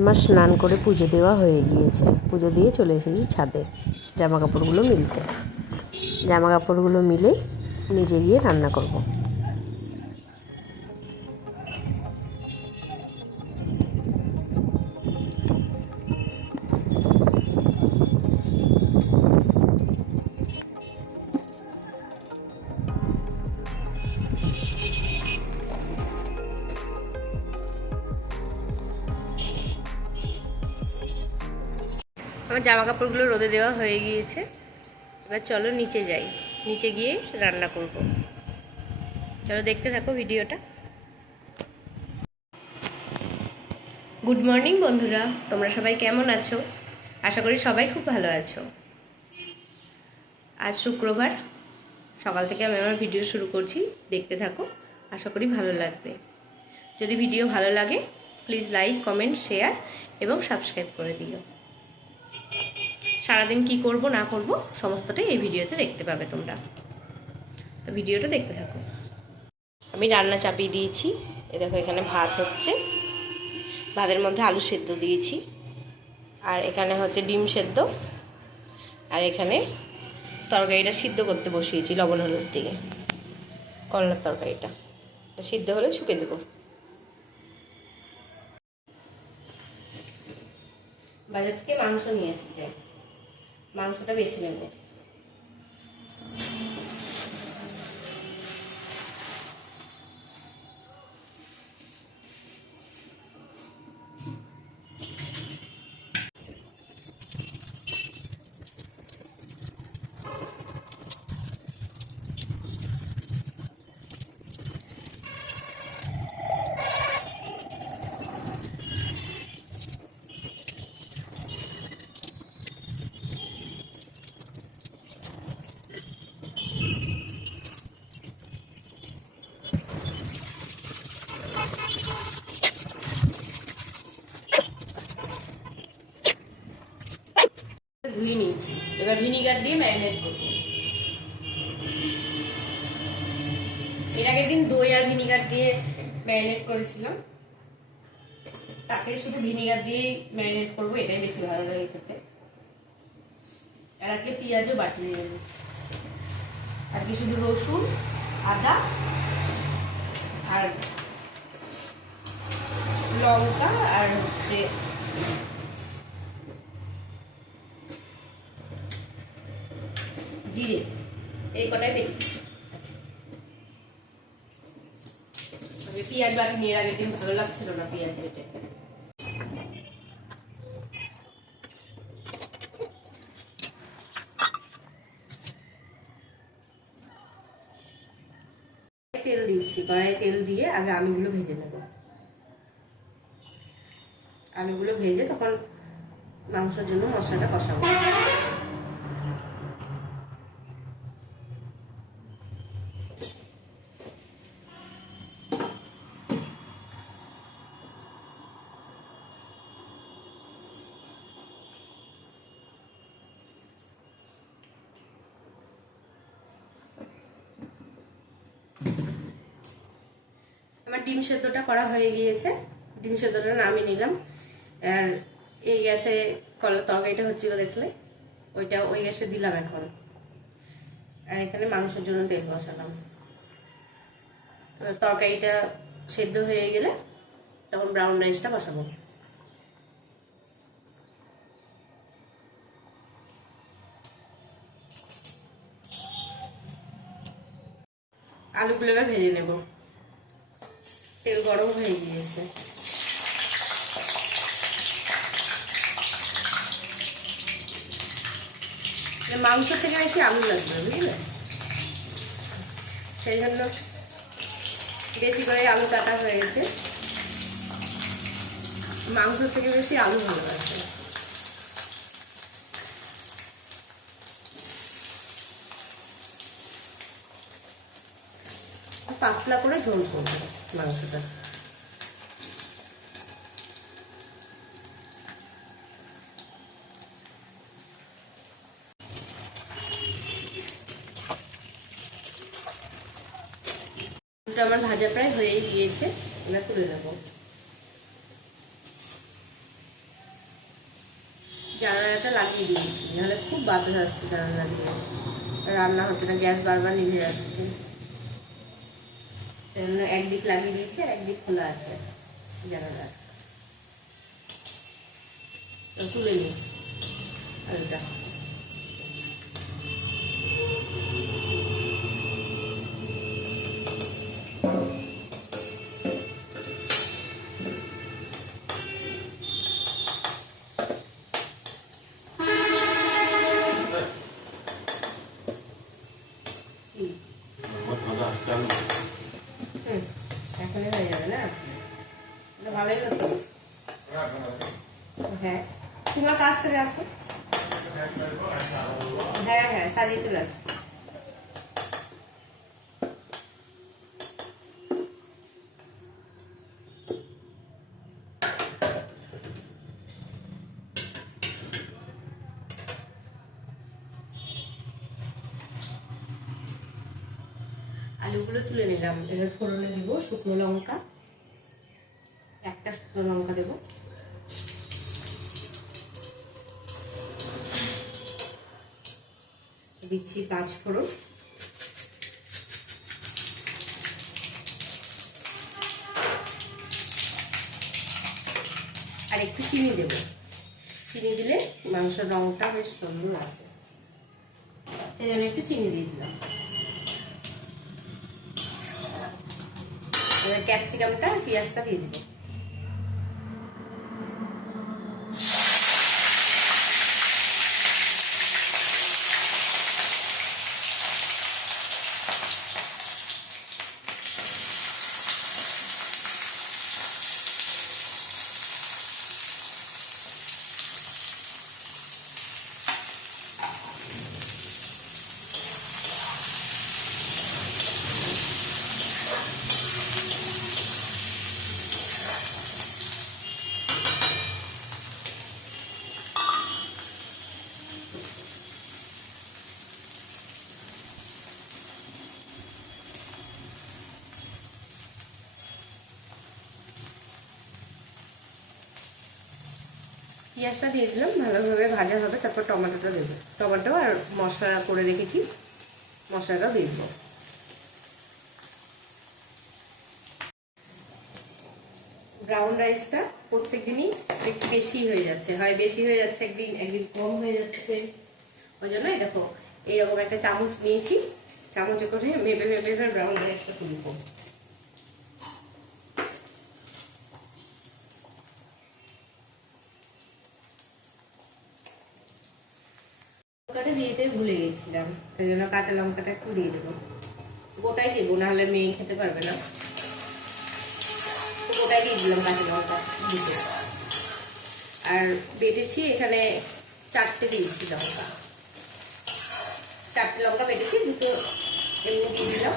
আমার স্নান করে পুজো দেওয়া হয়ে গিয়েছে। পুজো দিয়ে চলে এসেছি ছাদে জামা কাপড়গুলো মিলতে। জামা কাপড়গুলো মিলে নিচে গিয়ে রান্না করব। আমার জামা কাপড়গুলো রোদে দেওয়া হয়ে গিয়েছে। এবার চলো নিচে যাই, নিচে গিয়ে রান্না করব। চলো দেখতে থাকো ভিডিওটা। গুড মর্নিং বন্ধুরা, তোমরা সবাই কেমন আছো? আশা করি সবাই খুব ভালো আছো। আজ শুক্রবার, সকাল থেকে আমি আমার ভিডিও শুরু করছি, দেখতে থাকো, আশা করি ভালো লাগবে। যদি ভিডিও ভালো লাগে প্লিজ লাইক, কমেন্ট, শেয়ার এবং সাবস্ক্রাইব করে দিও। সারাদিন কি করব না করব সমস্তটাই এই ভিডিওতে দেখতে পাবে তোমরা, তো ভিডিওটা দেখতে থাকো। আমি রান্না চাপিয়ে দিয়েছি, এ দেখো এখানে ভাত হচ্ছে, ভাতের মধ্যে আলু সেদ্ধ দিয়েছি, আর এখানে হচ্ছে ডিম সেদ্ধ, আর এখানে তরকারিটা সিদ্ধ করতে বসিয়েছি লবণ হলুদ দিয়ে। করলার তরকারিটা সিদ্ধ হলে ছুঁকে দেবো। বাজার থেকে মাংস নিয়ে এসেছে, মাংসটা বেছে নেব। ধুয়ে নিয়েছি, এবার ভিনিগার দিয়ে ম্যারিনেট করব। এর আগের দিন দই আর ভিনিগার দিয়ে ম্যারিনেট করেছিলাম, তাকে শুধু ভিনিগার দিয়ে ম্যারিনেট করবো, এটাই বেশি ভালো লাগে খেতে। আর আজকে পেঁয়াজও বাটি নেব, আজকে শুধু রসুন, আদা আর লঙ্কা আর হচ্ছে জিরে, এই কটাই বেটেছি। আচ্ছা, পেঁয়াজ বাটি নিয়ে আগের দিন ভালো লাগছিল না পেঁয়াজ বেটে। তেল দিচ্ছি, কড়াইয়ে তেল দিয়ে আগে আলুগুলো ভেজে নেব। আলুগুলো ভেজে তখন মাংসের জন্য মশলাটা কষাবো। আমার ডিম সেদ্ধটা করা হয়ে গিয়েছে, ডিম সেদ্ধটা নামিয়ে নিলাম। আর এই গ্যাসে কলার তরকারিটা হচ্ছিল দেখলে, ওইটা ওই গ্যাসে দিলাম এখন। আর এখানে মাংসের জন্য তেল বসালাম। তরকারিটা সেদ্ধ হয়ে গেলে তখন ব্রাউন রাইসটা বসাবো। আলুগুলো এবার ভেজে নেব, তেল গরম হয়ে গিয়েছে। মাংস থেকে বেশি আলু লাগবে, বুঝলে, সেই জন্য বেশি করে আলু কাটা হয়ে গেছে। মাংস থেকে বেশি আলু ভালো লাগবে। পাতলা করে ঝোল করবো মাংসটা। আমার ভাজা প্রায় হয়ে গিয়েছে, এবার তুলে নেব। কমিয়ে দিয়েছি, নাহলে খুব বাতাস আসছে জানালা দিয়ে, রান্না হচ্ছে না, গ্যাস বারবার নিভে যাচ্ছে। একদিক লাগিয়ে দিয়েছি আর একদিক খোলা আছে জানালা। তুলে নিই আলুটা। এখনই হয়ে যাবে না, ভালোই হতো। হ্যাঁ তোমার কাজ সেরে আসো। হ্যাঁ হ্যাঁ সাজিয়ে চলে আসো। আলুগুলো তুলে নিলাম, এবার ফোড়নে দিব শুকনো লঙ্কা, একটা শুকনো লঙ্কা দেব, দিচ্ছি 5 ফোড়ন, আর একটু চিনি দেব। চিনি দিলে মাংসের রঙটা বেশ সুন্দর আসে, সেই জন্য একটু চিনি দিয়ে দিলাম। এবার ক্যাপসিকামটা পেঁয়াজটা দিয়ে দিব। পেঁয়াজটা দিয়ে দিলাম, ভালোভাবে ভাজা হবে, তারপর টমেটোটা দেবো। টমেটো আর মশলা করে রেখেছি, মশলাটাও দিয়ে দেবো। ব্রাউন রাইসটা প্রত্যেক দিনই একটু বেশি হয়ে যাচ্ছে, হয় বেশি হয়ে যাচ্ছে একদিন, একদিন কম হয়ে যাচ্ছে। ওই জন্য দেখো এইরকম একটা চামচ নিয়েছি, চামচে করে মেপে মেপে ব্রাউন রাইসটা তুলব। লঙ্কাটা দিয়ে দিতে ভুলে গেছিলাম, সেই জন্য কাঁচা লঙ্কাটা একটু দিয়ে দেবো। গোটাই দেবো, নাহলে মেয়ে খেতে পারবে না, গোটাই দিয়ে দিলাম কাঁচা লঙ্কা দিতে। আর বেটেছি এখানে 4টে দিয়েছি লঙ্কা, 4টে লঙ্কা বেটেছি, দুটো এমনি দিয়ে দিলাম।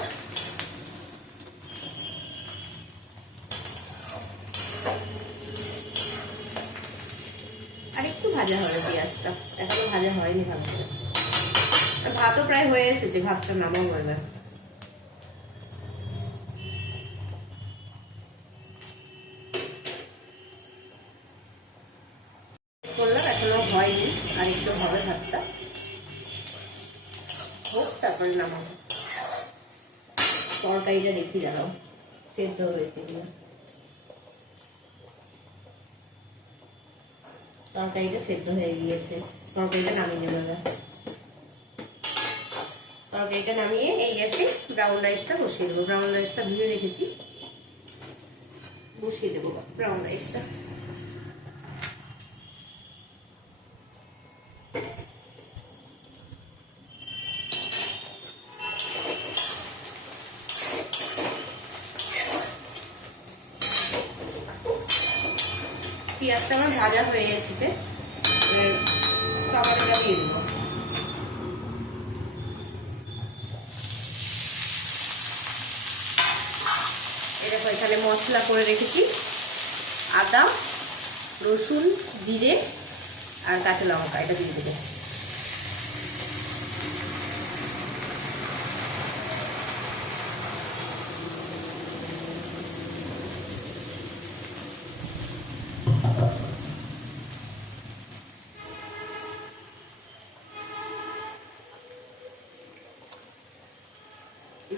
আর একটু ভাজা হবে পেঁয়াজটা, এখনো ভাজা হয়নি ভালো করে। আর ভাতও প্রায় হয়ে এসেছে, ভাতটা নামাবো এবার। করলাম, এখনো হয়নি, আর একটু হবে ভাতটা হোক, তারপরে নামাবো। তরকারিটা দেখি দাঁড়াও, সেদ্ধ হয়েছে কিনা। তরকারিটা সেদ্ধ হয়ে গিয়েছে, তরকারিটা নামিয়ে নেবো এবার। তরকারিটা নামিয়ে এই গ্যাসে ব্রাউন রাইসটা বসিয়ে দেবো। ব্রাউন রাইসটা ধুয়ে রেখেছি, বসিয়ে দেবো ব্রাউন রাইসটা। পেঁয়াজটা আমার ভাজা হয়ে এসেছে, টমেটোটা দিয়ে দেবো। দেখো এখানে মশলা করে রেখেছি, আদা রসুন জিরে আর কাঁচা লঙ্কা, এটা দিয়ে দেবে।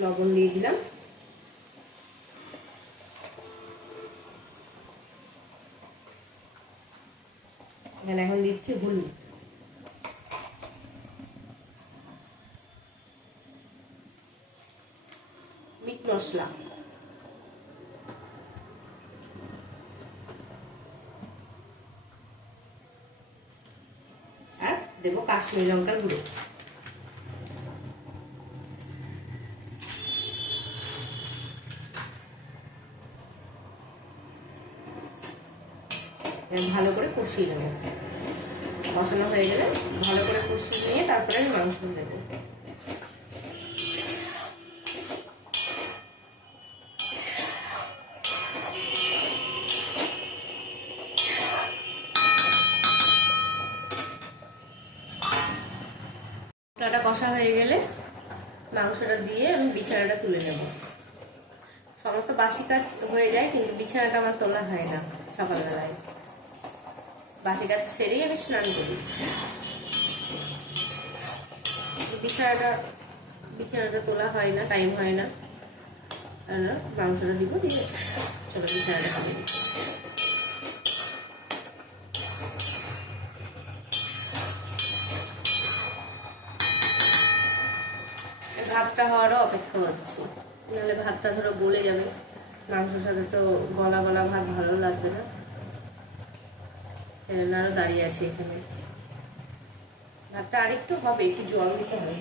লবণ দিয়ে দিলাম। এখানে এখন দিচ্ছি হলুদ, মিট মশলা, আর দেবো কাশ্মীরি লঙ্কার গুঁড়ো। ভালো করে কষিয়ে নেব। কষানো হয়ে গেলে ভালো করে কষিয়ে নিয়ে তারপরে আমি মাংস দেব। মশলাটা কষা হয়ে গেলে মাংসটা দিয়ে আমি বিছানাটা তুলে নেব। সমস্ত বাসি কাজ হয়ে যায়, কিন্তু বিছানাটা আমার তোলা হয় না সকালবেলায়। বাসি কাজ সেরেই আমি স্নান করি। বিছানাটা তোলা হয় না, টাইম হয় না। মাংসটা দিব, দিয়ে চলো বিছানাটা খাবে। ভাতটা হওয়ারও অপেক্ষা করছি, নাহলে ভাতটা ধরো গলে যাবে। মাংসের সাথে তো গলা গলা ভাত ভালো লাগবে না, সেজন্য আরো দাঁড়িয়ে আছে এখানে। ভাতটা আরেকটু হবে, একটু জল দিতে হবে।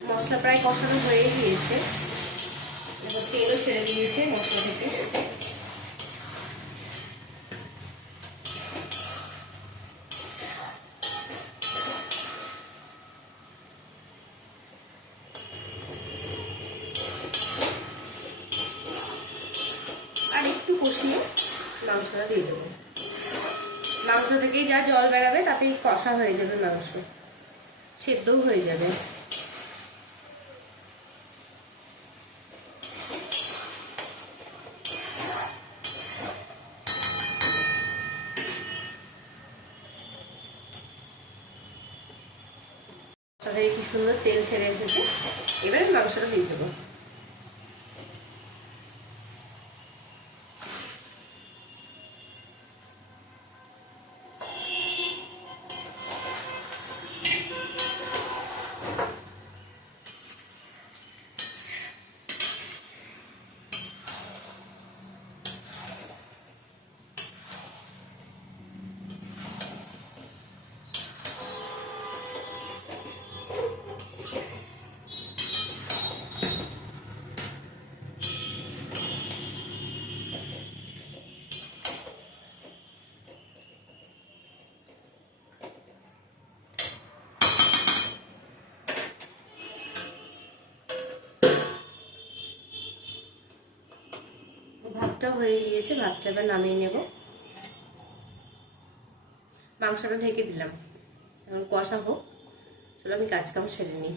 মশলা প্রায় কষানো হয়ে গিয়েছে, এবার তেলও ছেড়ে দিয়েছে মশলা থেকে। আর একটু কষিয়ে মাংসটা দিয়ে দেবো। মাংস থেকেই যা জল বেরাবে তাতেই কষা হয়ে যাবে, মাংস সেদ্ধও হয়ে যাবে। কি সুন্দর তেল ছেড়ে এসেছে, এবারে মাংসটা দিয়ে দেবো। ভাতটা হয়ে গিয়েছে, ভাতটা এবার নামিয়ে নেব। মাংসটা ঢেকে দিলাম, এখন কষা হোক। চলো আমি কাজ কাম সেরে নিই।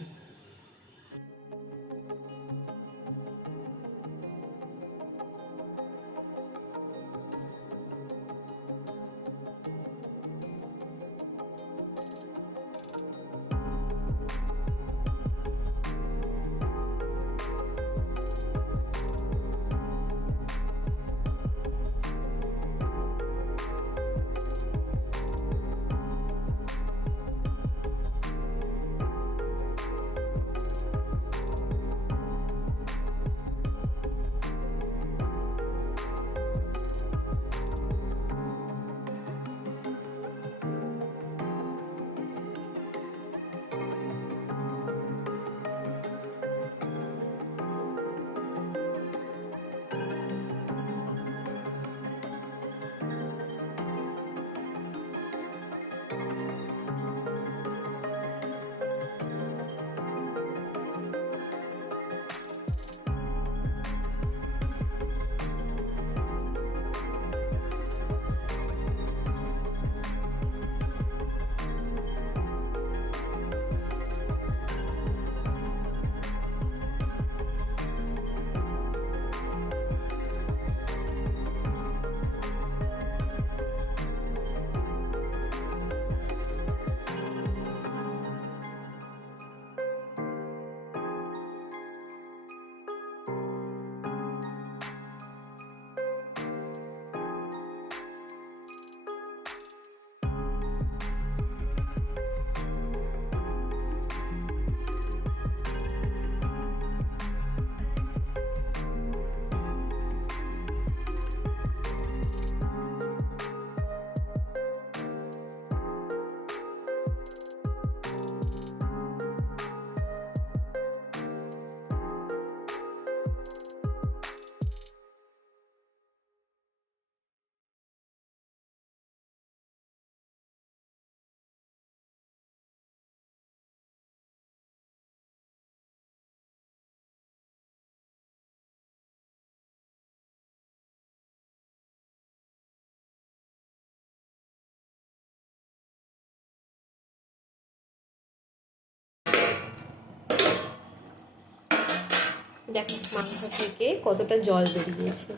দেখো মাংস থেকে কতটা জল বেরিয়েছে।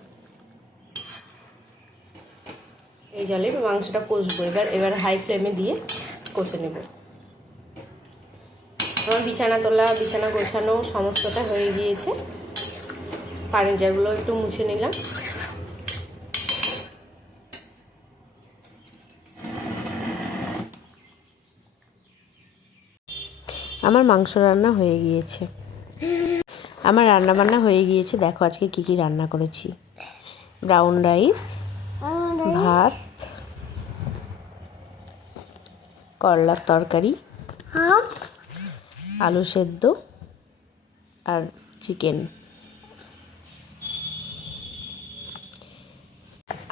এই জলে মাংসটা কষবো। এবার হাই ফ্লেমে দিয়ে কষে নেব। আমার বিছানা তোলা, বিছানা গোছানো সমস্তটা হয়ে গিয়েছে। ফার্নিচারগুলো একটু মুছে নিলাম। আমার মাংস রান্না হয়ে গিয়েছে। আমার রান্না বান্না হয়ে গিয়েছে। দেখো আজকে কি কি রান্না করেছি। ব্রাউন রাইস, ভাত, করলার তরকারি, আলু সেদ্ধ আর চিকেন।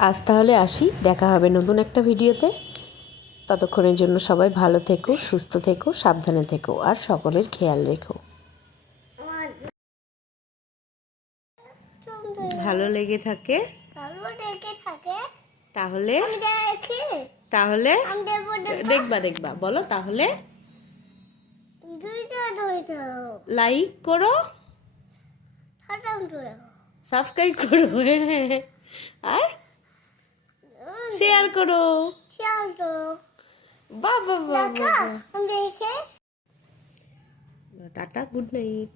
আজ তাহলে আসি, দেখা হবে নতুন একটা ভিডিওতে। ততক্ষণের জন্য সবাই ভালো থেকো, সুস্থ থেকো, সাবধানে থেকো আর সকলের খেয়াল রেখো। ভালো লেগে থাকে তাহলে তাহলে দেখবা বলো তাহলে লাইক করো, সাবস্ক্রাইব করো আর শেয়ার করো। বাবা টাটা, গুড নাইট।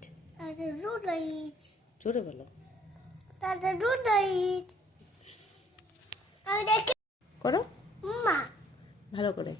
জোরে বলো। করো ভালো করে।